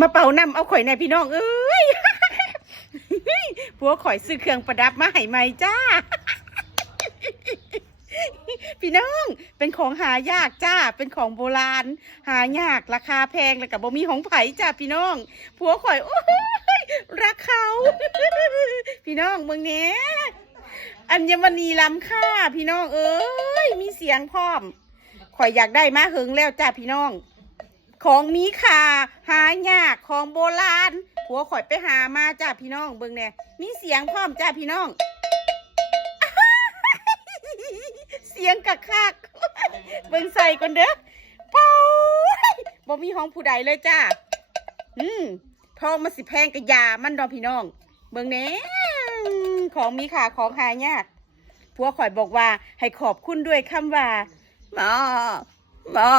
มาเป่านำเอาข่อยในพี่น้องเอ้ยผัวข่อยซื้อเครื่องประดับมาให้ใหม่จ้าพี่น้องเป็นของหายากจ้าเป็นของโบราณหายากราคาแพงแล้วกับบ่มีของไผ่จ้าพี่น้องผัวข่อยโอ้ยรักเขาพี่น้องเมืองเนี้ยอัญมณีล้ำค่าพี่น้องเอ้ยมีเสียงพร้อมข่อยอยากได้มาหึงแล้วจ้าพี่น้องของมีค่าหายากของโบราณผัวข่อยไปหามาจ้าพี่น้องเบิ่งเนี่ยมีเสียงพร้อมจ้าพี่น้องเสียงคักเบิ่งใส่ก่อนเด้อเป้าบ่มีห้องผู้ใดเลยจ้าทองมันสิแพงกะยามันดอกพี่น้องเบิ่งแหน่ของมีค่าของหายากผัวข่อยบอกว่าให้ขอบคุณด้วยคำว่าหมอ